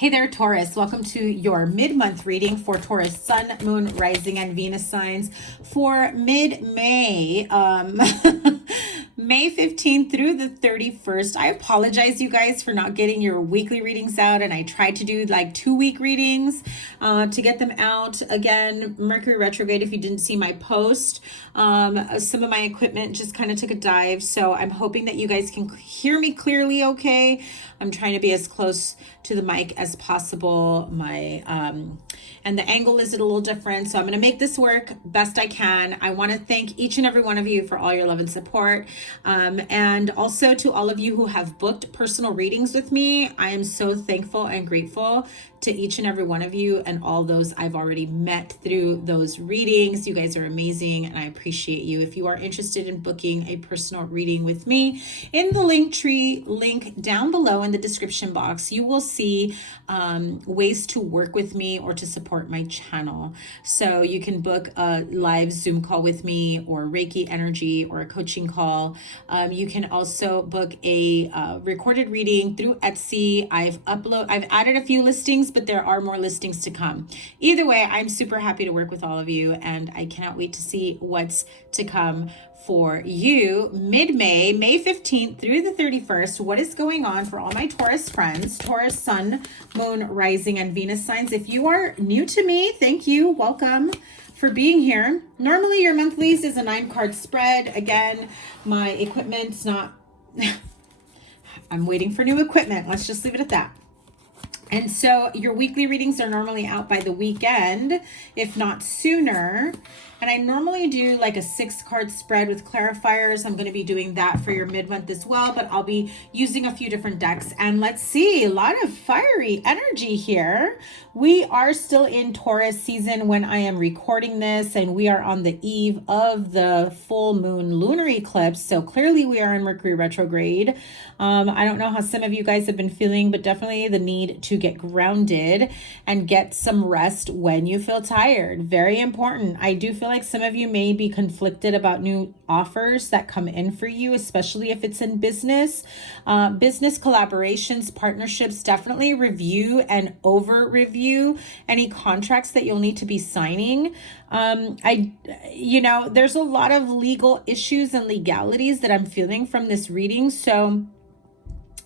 Hey there, Taurus. Welcome to your mid-month reading for Taurus Sun, Moon, Rising, and Venus signs for mid-May, May 15th through the 31st. I apologize, you guys, for not getting your weekly readings out, and I tried to do like 2-week readings to get them out. Again, Mercury retrograde, if you didn't see my post, some of my equipment just kind of took a dive, so I'm hoping that you guys can hear me clearly okay. I'm trying to be as close to the mic as possible. And the angle is a little different, so I'm going to make this work best I can. I want to thank each and every one of you for all your love and support, and also to all of you who have booked personal readings with me. I am so thankful and grateful to each and every one of you and all those I've already met through those readings. You guys are amazing, and I appreciate you. If you are interested in booking a personal reading with me, in the Linktree link down below in the description box, you will see ways to work with me or to support my channel. So you can book a live Zoom call with me, or Reiki energy, or a coaching call. You can also book a recorded reading through Etsy. I've added a few listings, but there are more listings to come. Either way, I'm super happy to work with all of you, and I cannot wait to see what's to come for you mid-May, May 15th through the 31st. What is going on for all my Taurus friends, Taurus Sun, Moon, Rising, and Venus signs? If you are new to me, thank you. Welcome for being here. Normally your monthlies is a 9-card spread. Again, my equipment's not, I'm waiting for new equipment. Let's just leave it at that. And so your weekly readings are normally out by the weekend, if not sooner. And I normally do like a 6-card spread with clarifiers. I'm going to be doing that for your mid-month as well, but I'll be using a few different decks. And let's see, a lot of fiery energy here. We are still in Taurus season when I am recording this, and we are on the eve of the full moon lunar eclipse. So clearly we are in Mercury retrograde. I don't know how some of you guys have been feeling, but definitely the need to get grounded and get some rest when you feel tired. Very important. I do feel like some of you may be conflicted about new offers that come in for you, especially if it's in business. Business collaborations, partnerships, definitely review and over review any contracts that you'll need to be signing. There's a lot of legal issues and legalities that I'm feeling from this reading. So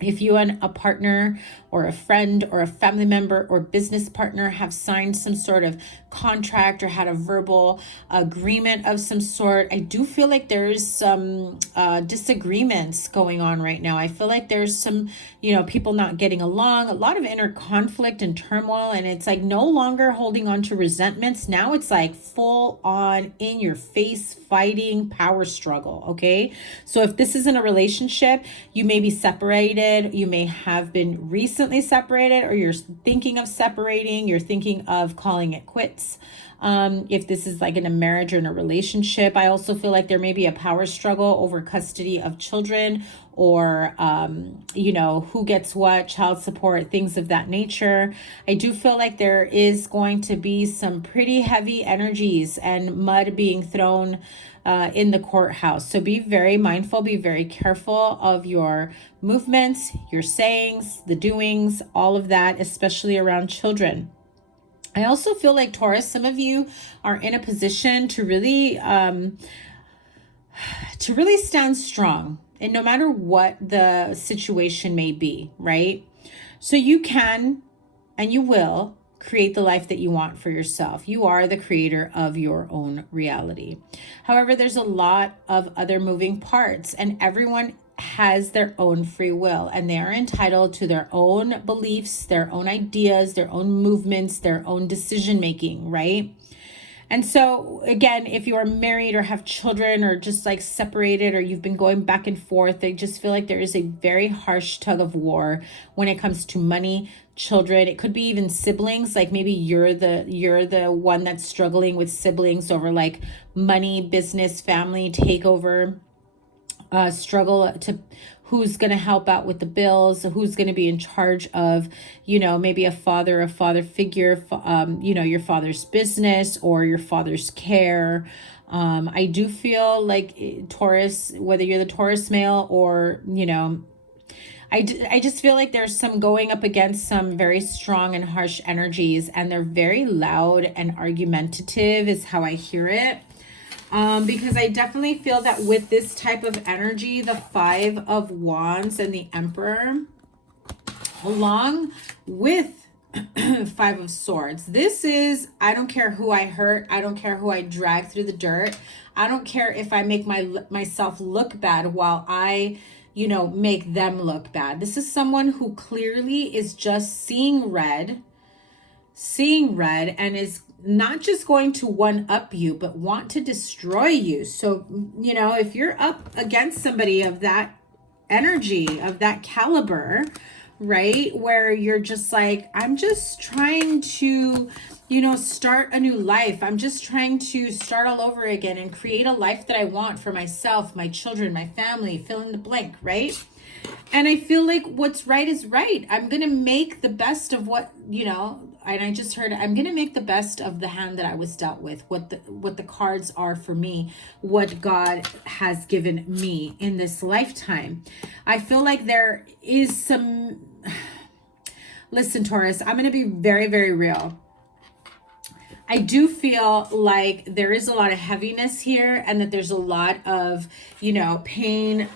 if you and a partner or a friend or a family member or business partner have signed some sort of contract or had a verbal agreement of some sort, I do feel like there's some disagreements going on right now. I feel like there's some, people not getting along, a lot of inner conflict and turmoil, and it's like no longer holding on to resentments. Now it's like full on in your face fighting power struggle, okay? So if this isn't a relationship, you may be separated, you may have been recently separated, or you're thinking of separating, you're thinking of calling it quits. If this is like in a marriage or in a relationship, I also feel like there may be a power struggle over custody of children, or, who gets what, child support, things of that nature. I do feel like there is going to be some pretty heavy energies and mud being thrown in the courthouse. So be very mindful, be very careful of your movements, your sayings, the doings, all of that, especially around children. I also feel like, Taurus, some of you are in a position to really stand strong, and no matter what the situation may be, right? So you can and you will create the life that you want for yourself. You are the creator of your own reality. However, there's a lot of other moving parts, and everyone has their own free will, and they are entitled to their own beliefs, their own ideas, their own movements, their own decision making, right? And so again, if you are married or have children or just like separated, or you've been going back and forth, I just feel like there is a very harsh tug of war when it comes to money, children. It could be even siblings. Like maybe you're the one that's struggling with siblings over like money, business, family takeover, struggle to who's going to help out with the bills, who's going to be in charge of, maybe a father figure, your father's business or your father's care. I do feel like Taurus, whether you're the Taurus male or, I just feel like there's some going up against some very strong and harsh energies, and they're very loud and argumentative is how I hear it. Because I definitely feel that with this type of energy, the Five of Wands and the Emperor, along with Five of Swords, this is, I don't care who I hurt, I don't care who I drag through the dirt, I don't care if I make myself look bad while I, you know, make them look bad. This is someone who clearly is just seeing red, and is not just going to one up you, but want to destroy you. So, you know, if you're up against somebody of that energy, of that caliber, right, where you're just like, I'm just trying to, you know, start a new life. I'm just trying to start all over again and create a life that I want for myself, my children, my family, fill in the blank, right? And I feel like what's right is right. I'm going to make the best of what, you know, and I just heard, I'm going to make the best of the hand that I was dealt with, what the cards are for me, what God has given me in this lifetime. I feel like there is some, listen, Taurus, I'm going to be very, very real. I do feel like there is a lot of heaviness here, and that there's a lot of, you know, pain,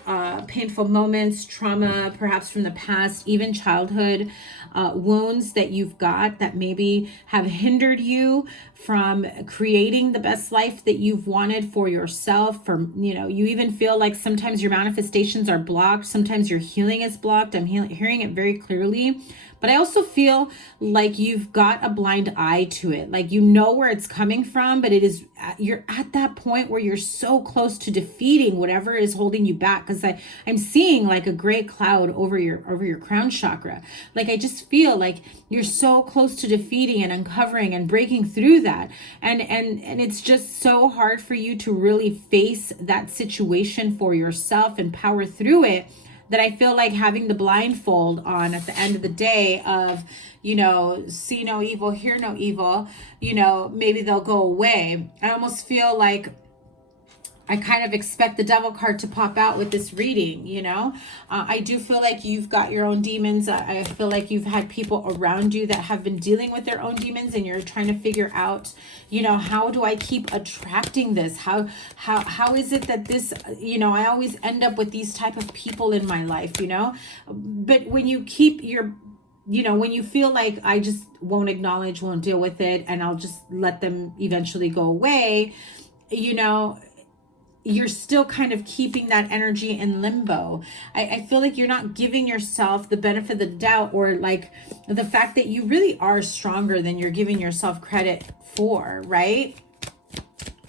painful moments, trauma, perhaps from the past, even childhood wounds that you've got that maybe have hindered you from creating the best life that you've wanted for yourself. For, you know, you even feel like sometimes your manifestations are blocked. Sometimes your healing is blocked. I'm hearing it very clearly. But I also feel like you've got a blind eye to it. Like, you know where it's coming from, but it is, you're at that point where you're so close to defeating whatever is holding you back. Because I'm seeing like a gray cloud over your crown chakra. Like, I just feel like you're so close to defeating and uncovering and breaking through that. And it's just so hard for you to really face that situation for yourself and power through it, that I feel like having the blindfold on at the end of the day of, you know, see no evil, hear no evil, you know, maybe they'll go away. I almost feel like I kind of expect the devil card to pop out with this reading, you know. I do feel like you've got your own demons. I feel like you've had people around you that have been dealing with their own demons, and you're trying to figure out, you know, how do I keep attracting this? How is it that this, you know, I always end up with these type of people in my life, you know. But when you keep your, you know, when you feel like I just won't acknowledge, won't deal with it, and I'll just let them eventually go away, you know, you're still kind of keeping that energy in limbo. I feel like you're not giving yourself the benefit of the doubt, or like the fact that you really are stronger than you're giving yourself credit for, right?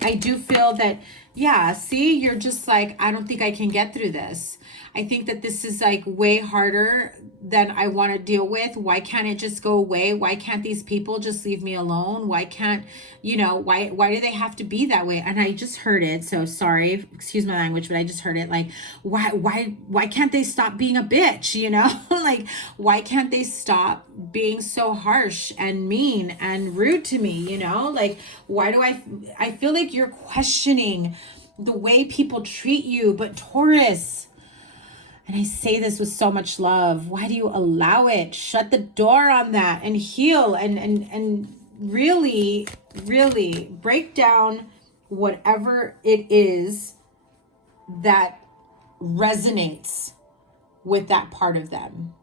I do feel that, yeah, see, you're just like, I don't think I can get through this. I think that this is like way harder than I want to deal with. Why can't it just go away? Why can't these people just leave me alone? Why can't, you know, why do they have to be that way? And I just heard it. So sorry, excuse my language, but I just heard it. Like, why can't they stop being a bitch? You know, like, why can't they stop being so harsh and mean and rude to me? You know, like, why do I feel like you're questioning the way people treat you? But Taurus, and I say this with so much love, why do you allow it? Shut the door on that and heal and really, really break down whatever it is that resonates with that part of them.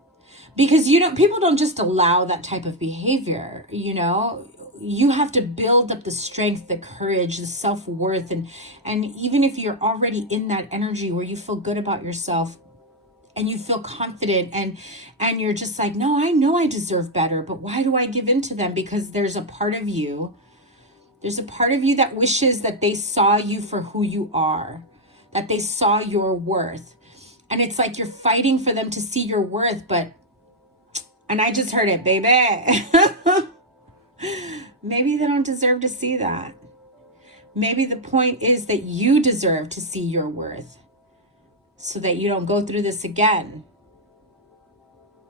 Because people don't just allow that type of behavior, you know. You have to build up the strength, the courage, the self-worth, and even if you're already in that energy where you feel good about yourself, and you feel confident, and you're just like, no, I know I deserve better, but why do I give in to them? Because there's a part of you that wishes that they saw you for who you are, that they saw your worth. And it's like you're fighting for them to see your worth, and I just heard it, baby. Maybe they don't deserve to see that. Maybe the point is that you deserve to see your worth, so that you don't go through this again.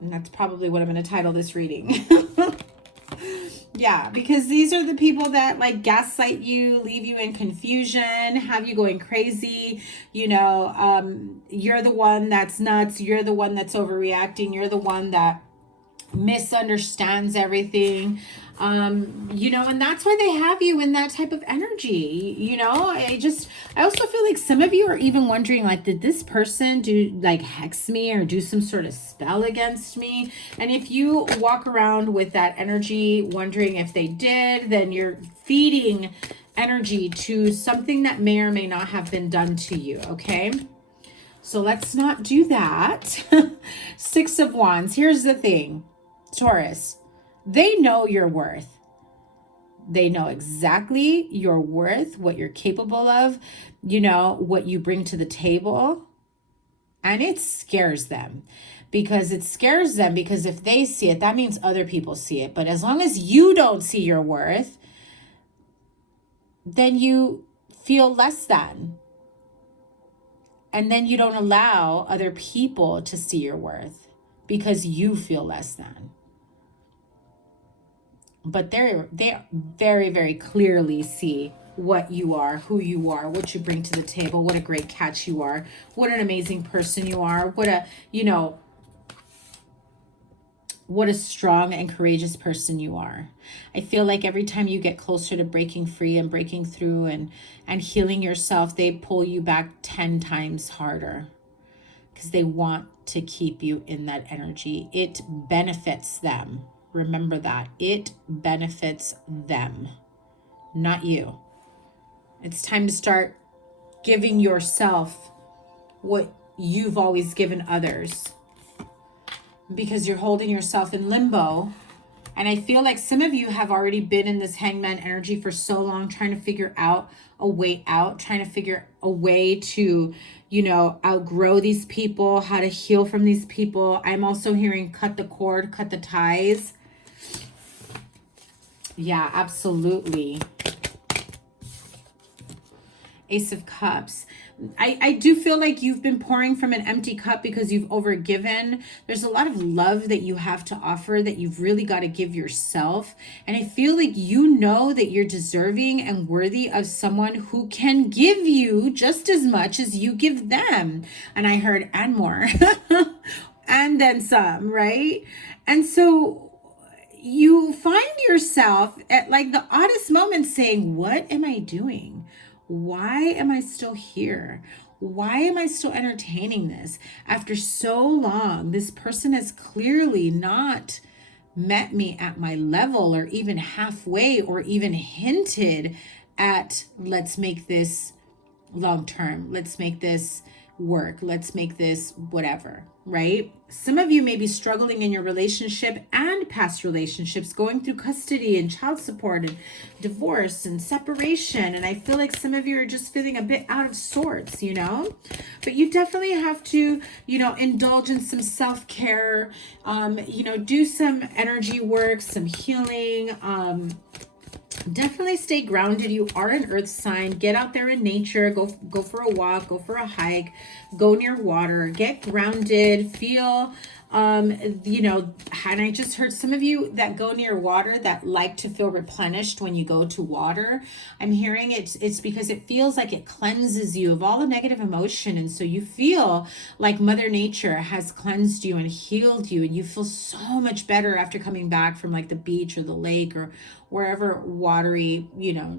And that's probably what I'm going to title this reading. Yeah, because these are the people that like gaslight you, leave you in confusion, have you going crazy. You're the one that's nuts. You're the one that's overreacting. You're the one that misunderstands everything. And that's why they have you in that type of energy. I also feel like some of you are even wondering, like, did this person do like hex me or do some sort of spell against me? And if you walk around with that energy wondering if they did, then you're feeding energy to something that may or may not have been done to you. Okay, so let's not do that. Six of Wands. Here's the thing, Taurus, they know your worth. They know exactly your worth, what you're capable of, what you bring to the table. And it scares them because if they see it, that means other people see it. But as long as you don't see your worth, then you feel less than. And then you don't allow other people to see your worth because you feel less than. But they very, very clearly see what you are, who you are, what you bring to the table, what a great catch you are, what an amazing person you are, what a strong and courageous person you are. I feel like every time you get closer to breaking free and breaking through and healing yourself, they pull you back 10 times harder because they want to keep you in that energy. It benefits them. Remember that. It benefits them, not you. It's time to start giving yourself what you've always given others, because you're holding yourself in limbo. And I feel like some of you have already been in this Hangman energy for so long, trying to figure out a way out, trying to figure a way to, outgrow these people, how to heal from these people. I'm also hearing cut the cord, cut the ties. Yeah, absolutely. Ace of Cups. I do feel like you've been pouring from an empty cup because you've overgiven. There's a lot of love that you have to offer that you've really got to give yourself. And I feel like you know that you're deserving and worthy of someone who can give you just as much as you give them. And I heard, and more. And then some, right? And so you find yourself at like the oddest moment saying, what am I doing? Why am I still here? Why am I still entertaining this? After so long, this person has clearly not met me at my level or even halfway or even hinted at, let's make this long term. Let's make this work. Let's make this whatever, right? Some of you may be struggling in your relationship and past relationships, going through custody and child support and divorce and separation. And I feel like some of you are just feeling a bit out of sorts, but you definitely have to, indulge in some self-care, do some energy work, some healing, definitely stay grounded. You are an earth sign. Get out there in nature. Go for a walk. Go for a hike. Go near water. Get grounded. Feel, and I just heard some of you that go near water that like to feel replenished when you go to water. I'm hearing it's because it feels like it cleanses you of all the negative emotion. And so you feel like Mother Nature has cleansed you and healed you. And you feel so much better after coming back from like the beach or the lake or wherever watery,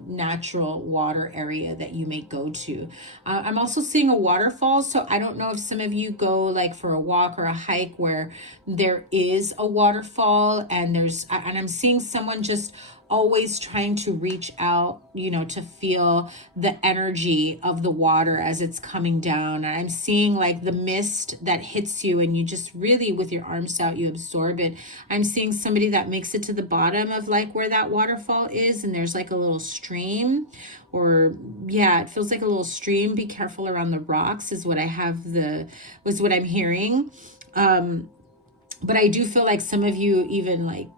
natural water area that you may go to. I'm also seeing a waterfall. So I don't know if some of you go like for a walk or a hike where there is a waterfall and I'm seeing someone just always trying to reach out, to feel the energy of the water as it's coming down. And I'm seeing like the mist that hits you and you just really, with your arms out, you absorb it. I'm seeing somebody that makes it to the bottom of like where that waterfall is, and there's like a little stream, or it feels like a little stream. Be careful around the rocks is what was what I'm hearing. But I do feel like some of you even like,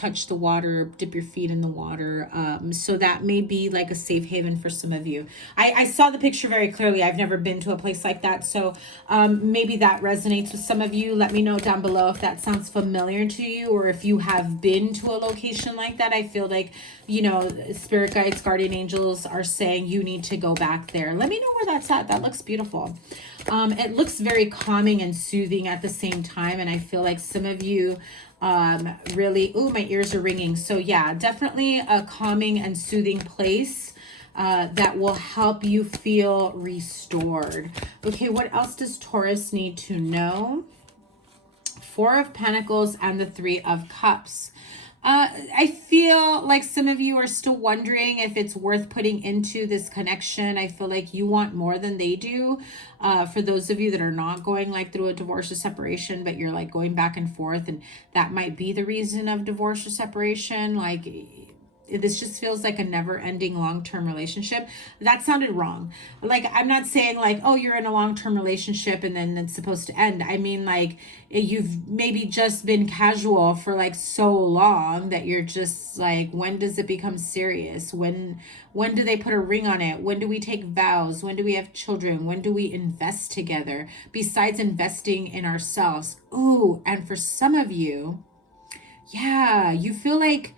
touch the water, dip your feet in the water. So that may be like a safe haven for some of you. I saw the picture very clearly. I've never been to a place like that. So maybe that resonates with some of you. Let me know down below if that sounds familiar to you, or if you have been to a location like that. I feel like, you know, spirit guides, guardian angels are saying you need to go back there. Let me know where that's at. That looks beautiful. It looks very calming and soothing at the same time. And I feel like some of you really, ooh, my ears are ringing. So yeah, definitely a calming and soothing place that will help you feel restored. Okay, what else does Taurus need to know? Four of Pentacles and the Three of Cups. I feel like some of you are still wondering if it's worth putting into this connection. I feel like you want more than they do. For those of you that are not going like through a divorce or separation, but you're like going back and forth, and that might be the reason of divorce or separation. Like, this just feels like a never-ending long-term relationship. That sounded wrong. Like, I'm not saying like, oh, you're in a long-term relationship and then it's supposed to end. I mean, like, you've maybe just been casual for like so long that you're just like, when does it become serious? When do they put a ring on it? When do we take vows? When do we have children? When do we invest together? Besides investing in ourselves. Ooh, and for some of you, yeah, you feel like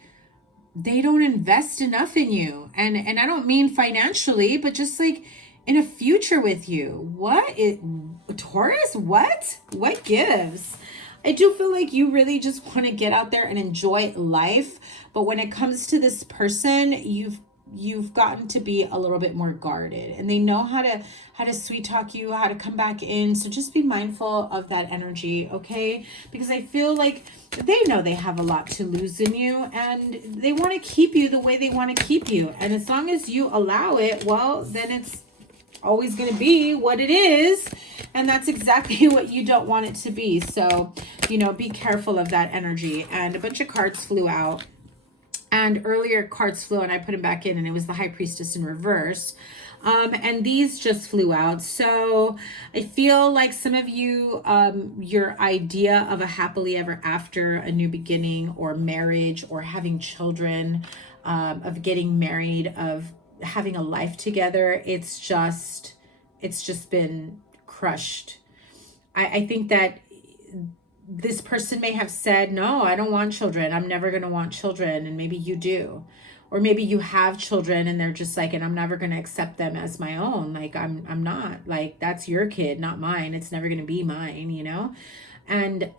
they don't invest enough in you. And I don't mean financially, but just like in a future with you. Taurus, what gives? I do feel like you really just want to get out there and enjoy life. But when it comes to this person, you've gotten to be a little bit more guarded, and they know how to sweet talk you, how to come back in. So just be mindful of that energy, okay? Because I feel like they know they have a lot to lose in you, and they want to keep you the way they want to keep you. And as long as you allow it, well, then it's always going to be what it is. And that's exactly what you don't want it to be. So, you know, be careful of that energy. And a bunch of cards flew out. And earlier cards flew and I put them back in, and it was the High Priestess in reverse. And these just flew out. So I feel like some of you, your idea of a happily ever after, a new beginning, or marriage, or having children, of getting married, of having a life together, it's just been crushed. I think that this person may have said, no, I don't want children. I'm never going to want children. And maybe you do. Or maybe you have children and they're just like, and I'm never going to accept them as my own. Like, I'm not. Like, that's your kid, not mine. It's never going to be mine, you know? And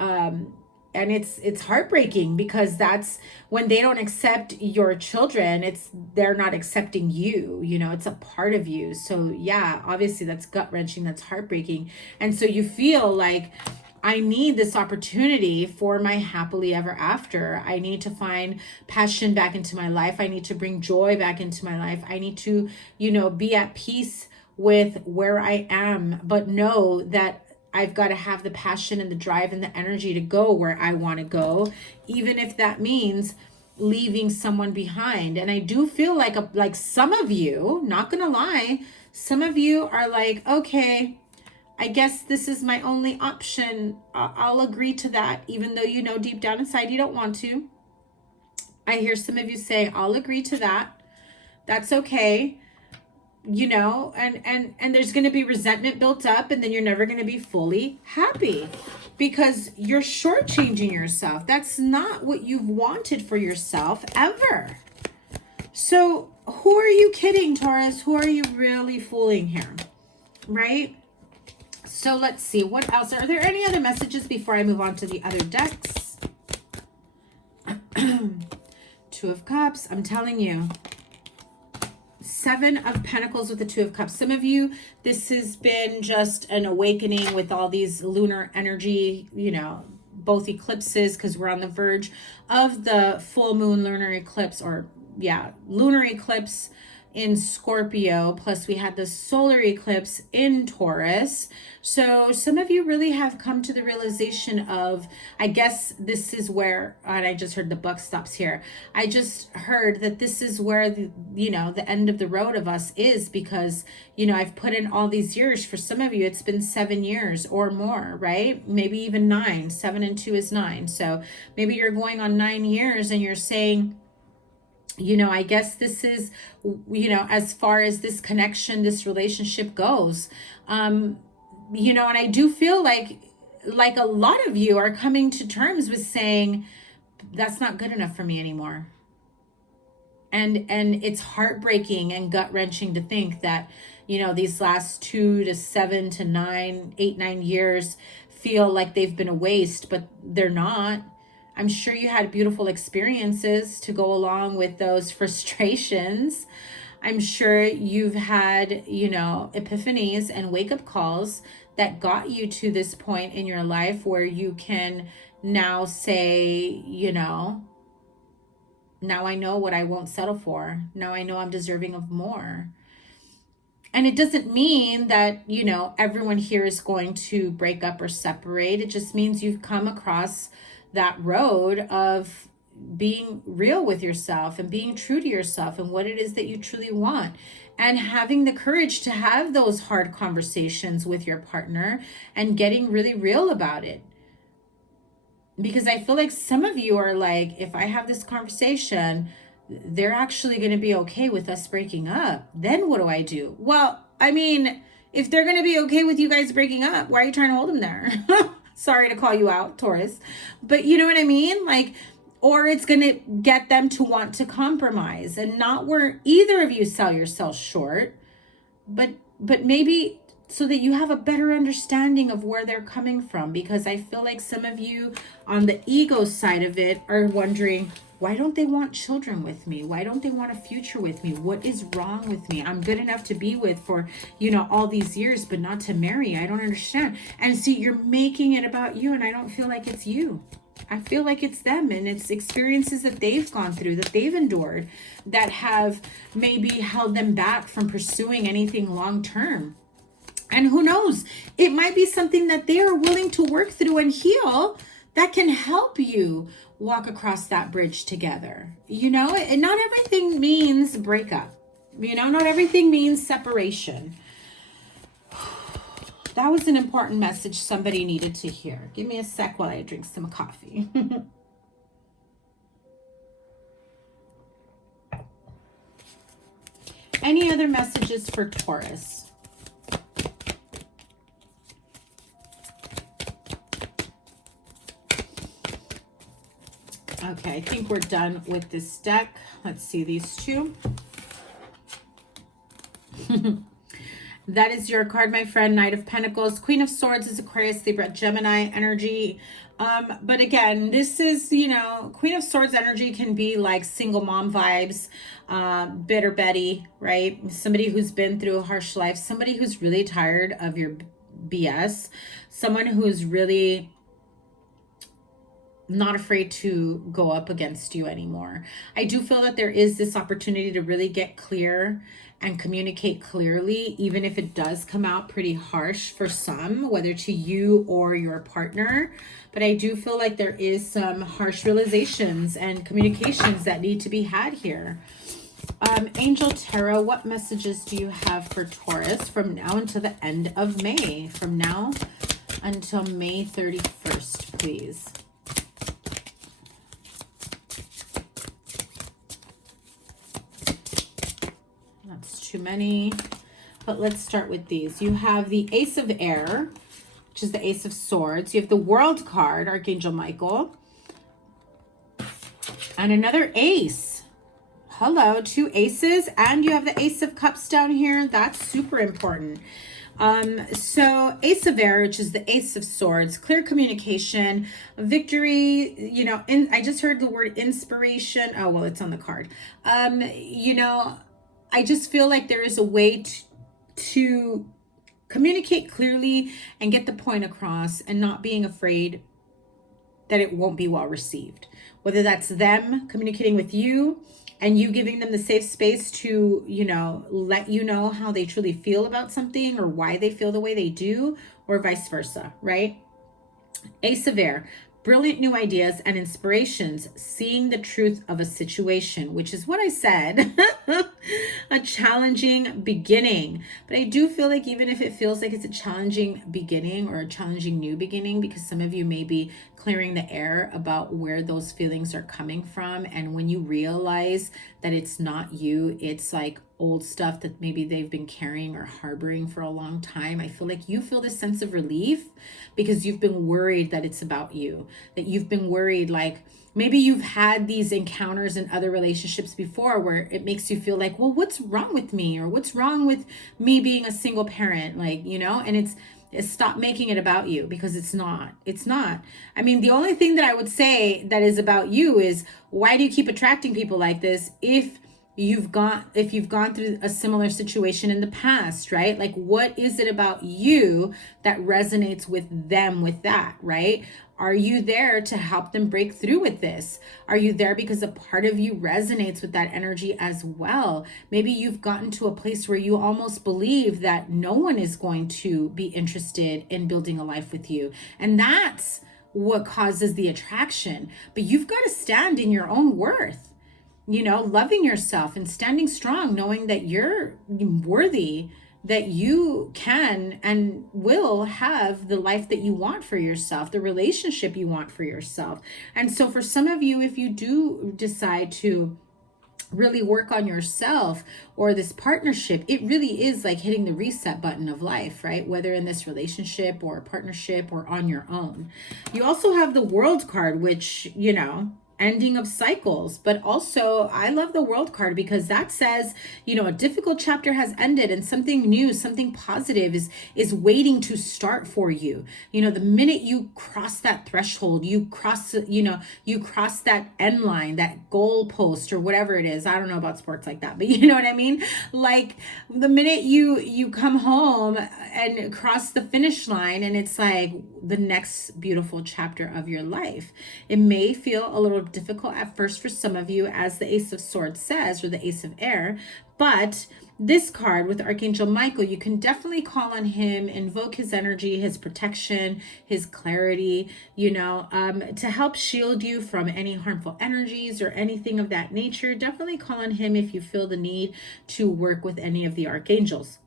it's heartbreaking, because that's when they don't accept your children, they're not accepting you, you know, it's a part of you. So yeah, obviously that's gut-wrenching, that's heartbreaking. And so you feel like, I need this opportunity for my happily ever after. I need to find passion back into my life. I need to bring joy back into my life. I need to, you know, be at peace with where I am, but know that I've got to have the passion and the drive and the energy to go where I want to go, even if that means leaving someone behind. And I do feel like some of you, not gonna lie, some of you are like, okay, I guess this is my only option. I'll agree to that, even though you know deep down inside you don't want to. I hear some of you say, I'll agree to that. That's okay. You know, and there's going to be resentment built up, and then you're never going to be fully happy because you're shortchanging yourself. That's not what you've wanted for yourself ever. So who are you kidding, Taurus? Who are you really fooling here? Right? So let's see, what else? Are there any other messages before I move on to the other decks? Two of Cups, I'm telling you. Seven of Pentacles with the Two of Cups. Some of you, this has been just an awakening with all these lunar energy, you know, both eclipses, because we're on the verge of the full moon lunar eclipse, or yeah, lunar eclipse in Scorpio, plus we had the solar eclipse in Taurus. So some of you really have come to the realization of, I guess this is where, and I just heard the buck stops here. I just heard that this is where the, you know, the end of the road of us is, because, you know, I've put in all these years. For some of you, it's been 7 years or more, right? Maybe even 9. 7 and 2 is 9. So maybe you're going on 9 years and you're saying, you know, I guess this is, you know, as far as this connection, this relationship goes, you know, and I do feel like a lot of you are coming to terms with saying, that's not good enough for me anymore. And it's heartbreaking and gut wrenching to think that, you know, these last 2 to 7 to 9, 8, 9 years feel like they've been a waste, but they're not. I'm sure you had beautiful experiences to go along with those frustrations. I'm sure you've had, you know, epiphanies and wake-up calls that got you to this point in your life where you can now say, you know, now I know what I won't settle for. Now I know I'm deserving of more. And it doesn't mean that, you know, everyone here is going to break up or separate. It just means you've come across that road of being real with yourself and being true to yourself and what it is that you truly want, and having the courage to have those hard conversations with your partner and getting really real about it. Because I feel like some of you are like, if I have this conversation, they're actually going to be okay with us breaking up. Then what do I do? Well, I mean, if they're going to be okay with you guys breaking up, why are you trying to hold them there? Sorry to call you out, Taurus. But you know what I mean? Like, or it's going to get them to want to compromise, and not where either of you sell yourself short, but maybe so that you have a better understanding of where they're coming from. Because I feel like some of you on the ego side of it are wondering, why don't they want children with me? Why don't they want a future with me? What is wrong with me? I'm good enough to be with for, you know, all these years, but not to marry. I don't understand. And see, you're making it about you, and I don't feel like it's you. I feel like it's them, and it's experiences that they've gone through, that they've endured, that have maybe held them back from pursuing anything long term. And who knows, it might be something that they are willing to work through and heal that can help you walk across that bridge together. You know, and not everything means breakup. You know, not everything means separation. That was an important message somebody needed to hear. Give me a sec while I drink some coffee. Any other messages for Taurus? Okay, I think we're done with this deck. Let's see these two. That is your card, my friend. Knight of Pentacles. Queen of Swords is Aquarius, Libra, Gemini energy. But again, this is, you know, Queen of Swords energy can be like single mom vibes, bitter Betty, right? Somebody who's been through a harsh life, somebody who's really tired of your BS, someone who's really not afraid to go up against you anymore. I do feel that there is this opportunity to really get clear and communicate clearly, even if it does come out pretty harsh for some, whether to you or your partner. But I do feel like there is some harsh realizations and communications that need to be had here. Angel Tarot, what messages do you have for Taurus from now until the end of May? From now until May 31st, please. Too many, but let's start with these. You have the Ace of Air, which is the Ace of Swords. You have the World card, Archangel Michael, and another ace. Hello, 2 aces, and you have the Ace of Cups down here. That's super important. So Ace of Air, which is the Ace of Swords, clear communication, victory, you know, I just heard the word inspiration. Oh, well, it's on the card. You know, I just feel like there is a way to communicate clearly and get the point across, and not being afraid that it won't be well received. Whether that's them communicating with you and you giving them the safe space to, you know, let you know how they truly feel about something or why they feel the way they do, or vice versa, right? Ace of Air, brilliant new ideas and inspirations, seeing the truth of a situation, which is what I said, a challenging beginning. But I do feel like even if it feels like it's a challenging beginning or a challenging new beginning, because some of you may be clearing the air about where those feelings are coming from. And when you realize that it's not you, it's like old stuff that maybe they've been carrying or harboring for a long time, I feel like you feel this sense of relief because you've been worried that it's about you, that you've been worried, like maybe you've had these encounters in other relationships before where it makes you feel like, well, what's wrong with me? Or what's wrong with me being a single parent? Like, you know, and it's stop making it about you, because it's not. I mean, the only thing that I would say that is about you is, why do you keep attracting people like this if you've gone through a similar situation in the past, right? Like, what is it about you that resonates with them with that, right? Are you there to help them break through with this? Are you there because a part of you resonates with that energy as well? Maybe you've gotten to a place where you almost believe that no one is going to be interested in building a life with you. And that's what causes the attraction. But you've got to stand in your own worth, you know, loving yourself and standing strong, knowing that you're worthy, that you can and will have the life that you want for yourself, the relationship you want for yourself. And so for some of you, if you do decide to really work on yourself or this partnership, it really is like hitting the reset button of life, right? Whether in this relationship or partnership or on your own. You also have the World card, which, you know, ending of cycles. But also I love the World card because that says, you know, a difficult chapter has ended and something new, something positive is waiting to start for you. You know, the minute you cross that threshold, you cross that end line, that goal post or whatever it is. I don't know about sports like that, but you know what I mean? Like the minute you come home and cross the finish line, and it's like the next beautiful chapter of your life. It may feel a little difficult at first for some of you, as the Ace of Swords says, or the Ace of Air, but this card with Archangel Michael, you can definitely call on him, invoke his energy, his protection, his clarity, you know, to help shield you from any harmful energies or anything of that nature. Definitely call on him if you feel the need to work with any of the archangels.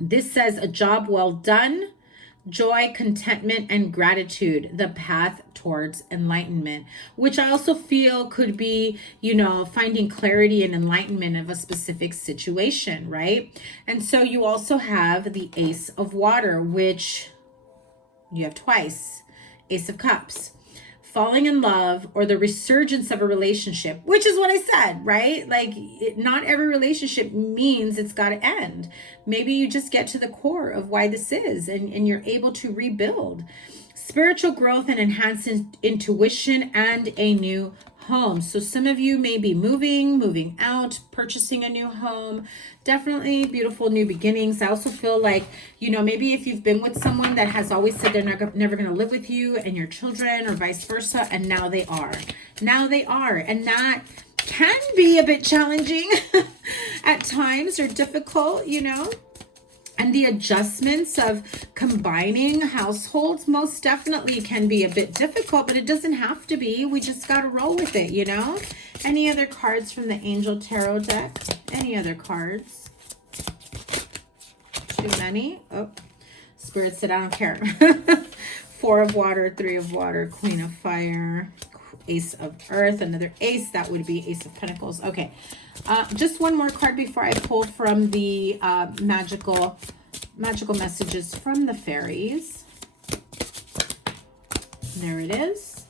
This says a job well done, joy, contentment, and gratitude, the path towards enlightenment, which I also feel could be, you know, finding clarity and enlightenment of a specific situation, right? And so you also have the Ace of Water, which you have twice, Ace of Cups, falling in love or the resurgence of a relationship, which is what I said, right? Like not every relationship means it's got to end. Maybe you just get to the core of why this is, and you're able to rebuild. Spiritual growth and enhanced intuition, and a new home. So some of you may be moving out, purchasing a new home. Definitely beautiful new beginnings. I also feel like, you know, maybe if you've been with someone that has always said they're never going to live with you and your children, or vice versa, and now they are. And that can be a bit challenging at times, or difficult, you know. And the adjustments of combining households most definitely can be a bit difficult, but it doesn't have to be. We just got to roll with it, you know? Any other cards from the Angel Tarot deck? Any other cards? Too many? Oh, Spirit said, I don't care. 4 of Water, 3 of Water, Queen of Fire, Ace of Earth, another Ace. That would be Ace of Pentacles. Okay. Just one more card before I pull from the magical messages from the fairies. There it is.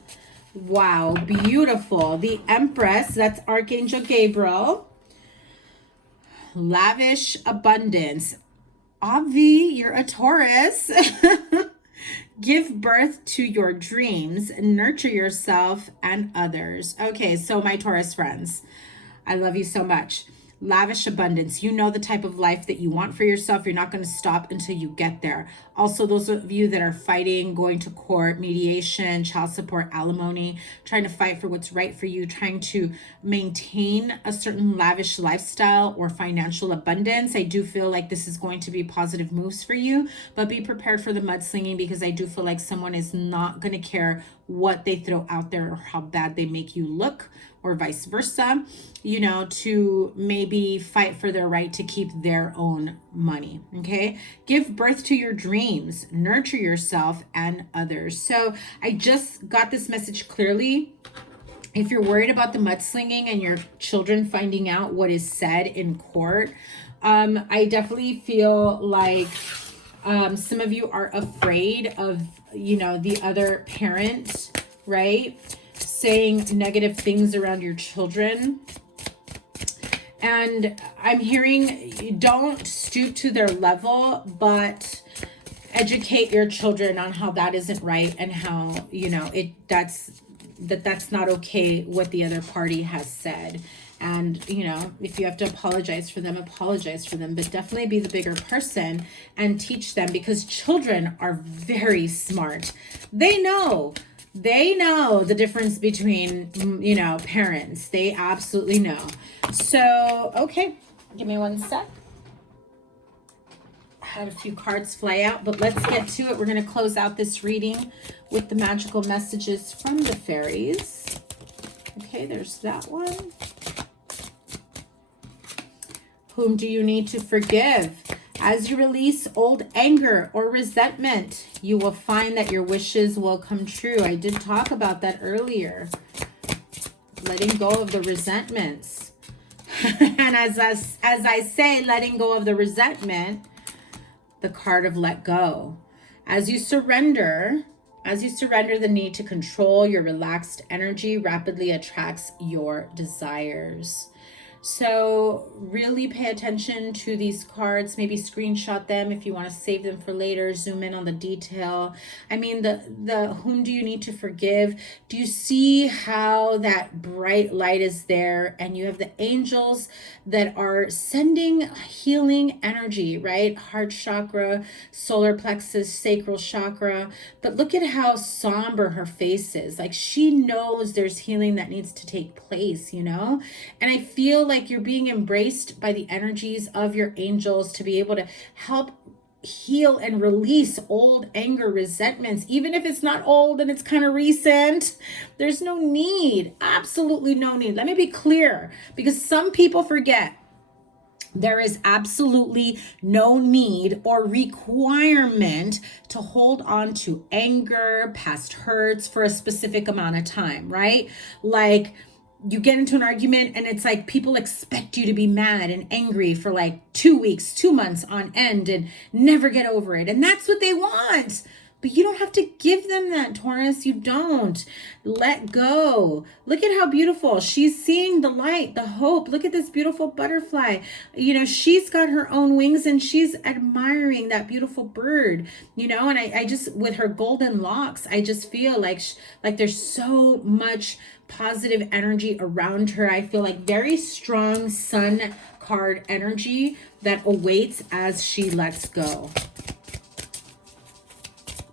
Wow, beautiful. The Empress, that's Archangel Gabriel. Lavish abundance. Avi, you're a Taurus. Give birth to your dreams, nurture yourself and others. Okay, so my Taurus friends, I love you so much. lavish abundance. You know the type of life that you want for yourself. You're not going to stop until you get there. Also, those of you that are fighting, going to court, mediation, child support, alimony, trying to fight for what's right for you, trying to maintain a certain lavish lifestyle or financial abundance, I do feel like this is going to be positive moves for you, but be prepared for the mudslinging, because I do feel like someone is not going to care what they throw out there or how bad they make you look, or vice versa, you know, to maybe fight for their right to keep their own money. Okay. Give birth to your dreams, nurture yourself and others. So I just got this message clearly. If you're worried about the mudslinging and your children finding out what is said in court, I definitely feel like some of you are afraid of, you know, the other parent, right? Saying negative things around your children. And I'm hearing, don't stoop to their level, but educate your children on how that isn't right, and how, you know, that's not okay what the other party has said. And, you know, if you have to apologize for them, but definitely be the bigger person and teach them, because children are very smart. They know the difference between, you know, parents. They absolutely know. So, okay, give me one sec. I had a few cards fly out, but let's get to it. We're going to close out this reading with the magical messages from the fairies. Okay, there's that one. Whom do you need to forgive? As you release old anger or resentment, you will find that your wishes will come true. I did talk about that earlier. Letting go of the resentments. And as I say, letting go of the resentment, the card of let go. As you surrender the need to control, your relaxed energy rapidly attracts your desires. So really pay attention to these cards. Maybe screenshot them if you want to save them for later. Zoom in on the detail. I mean, the whom do you need to forgive? Do you see how that bright light is there? And you have the angels that are sending healing energy, right? Heart chakra, solar plexus, sacral chakra. But look at how somber her face is. Like, she knows there's healing that needs to take place, you know? And I feel like you're being embraced by the energies of your angels to be able to help heal and release old anger, resentments. Even if it's not old and it's kind of recent, there's no need, absolutely no need. Let me be clear, because some people forget. There is absolutely no need or requirement to hold on to anger, past hurts for a specific amount of time, right? Like, you get into an argument and it's like people expect you to be mad and angry for like 2 weeks, 2 months on end and never get over it. And that's what they want. But you don't have to give them that, Taurus. You don't. Let go. Look at how beautiful. She's seeing the light, the hope. Look at this beautiful butterfly. You know, she's got her own wings and she's admiring that beautiful bird, you know, and I just, with her golden locks, I just feel like there's so much positive energy around her. I feel like very strong sun card energy that awaits as she lets go.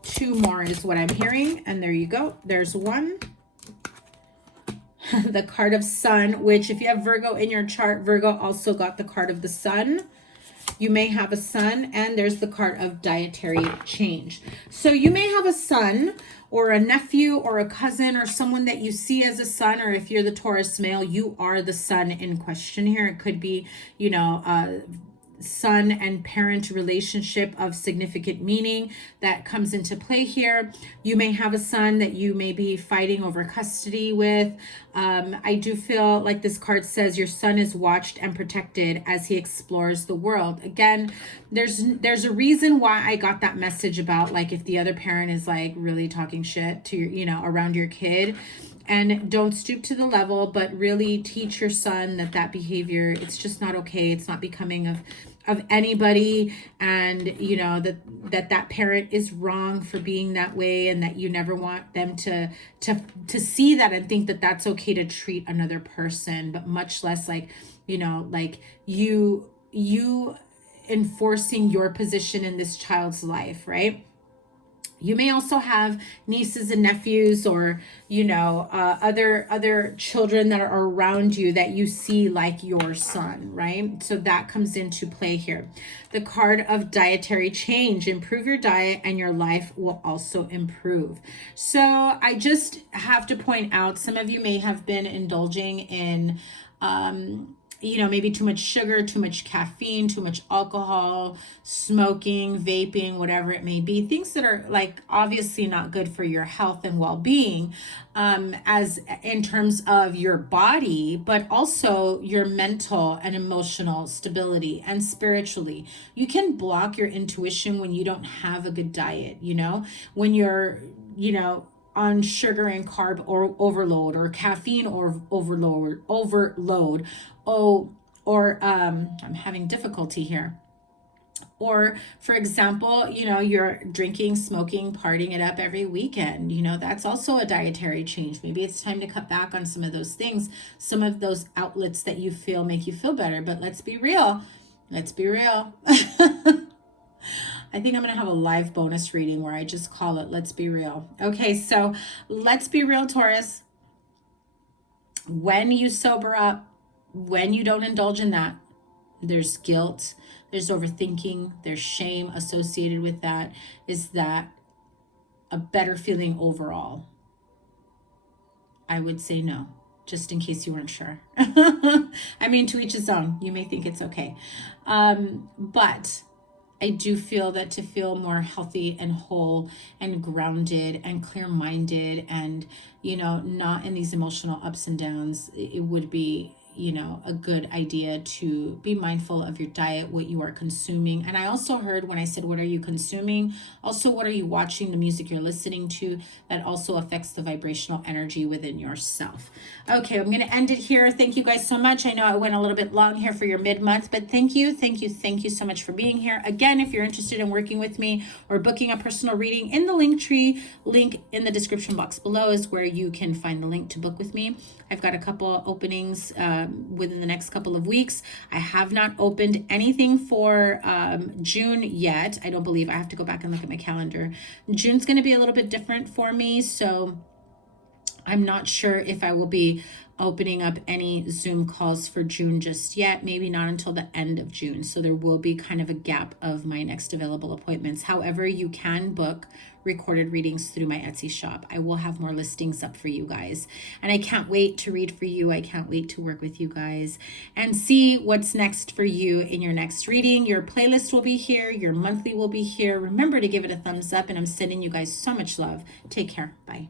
2 more is what I'm hearing. And there you go. There's one. The card of sun, which if you have Virgo in your chart, Virgo also got the card of the sun. You may have a son, and there's the card of dietary change. So you may have a son or a nephew or a cousin or someone that you see as a son, or if you're the Taurus male, you are the son in question here. It could be, you know, son and parent relationship of significant meaning that comes into play here. You may have a son that you may be fighting over custody with. I do feel like this card says your son is watched and protected as he explores the world. Again, there's a reason why I got that message about, like, if the other parent is like really talking shit to your, you know, around your kid. And don't stoop to the level, but really teach your son that behavior, it's just not okay. It's not becoming of of anybody, and you know that parent is wrong for being that way, and that you never want them to see that and think that that's okay to treat another person, but much less like, you know, like you enforcing your position in this child's life, right? You may also have nieces and nephews, or, you know, other children that are around you that you see like your son, right? So that comes into play here. The card of dietary change. Improve your diet and your life will also improve. So I just have to point out, some of you may have been indulging in you know, maybe too much sugar, too much caffeine, too much alcohol, smoking, vaping, whatever it may be, things that are like obviously not good for your health and well-being, as in terms of your body, but also your mental and emotional stability and spiritually. You can block your intuition when you don't have a good diet, you know, when you're, you know, on sugar and carb or overload, or caffeine or overload, I'm having difficulty here. Or for example, you know, you're drinking, smoking, partying it up every weekend. You know, that's also a dietary change. Maybe it's time to cut back on some of those things, some of those outlets that you feel make you feel better. But let's be real. Let's be real. I think I'm going to have a live bonus reading where I just call it Let's Be Real. Okay, so let's be real, Taurus. When you sober up, when you don't indulge in that, there's guilt, there's overthinking, there's shame associated with that. Is that a better feeling overall? I would say no, just in case you weren't sure. I mean, to each his own. You may think it's okay. But I do feel that to feel more healthy and whole and grounded and clear-minded and, you know, not in these emotional ups and downs, it would be, you know, a good idea to be mindful of your diet, what you are consuming. And I also heard when I said, what are you consuming? Also, what are you watching, the music you're listening to, that also affects the vibrational energy within yourself. Okay, I'm going to end it here. Thank you guys so much. I know I went a little bit long here for your mid-month, but thank you so much for being here. Again, if you're interested in working with me or booking a personal reading, in the Linktree link in the description box below is where you can find the link to book with me. I've got a couple openings within the next couple of weeks. I have not opened anything for June yet. I don't believe. I have to go back and look at my calendar. June's going to be a little bit different for me, so I'm not sure if I will be opening up any Zoom calls for June just yet. Maybe not until the end of June. So there will be kind of a gap of my next available appointments. However, you can book recorded readings through my Etsy shop. I will have more listings up for you guys. And I can't wait to read for you. I can't wait to work with you guys and see what's next for you in your next reading. Your playlist will be here. Your monthly will be here. Remember to give it a thumbs up, and I'm sending you guys so much love. Take care. Bye.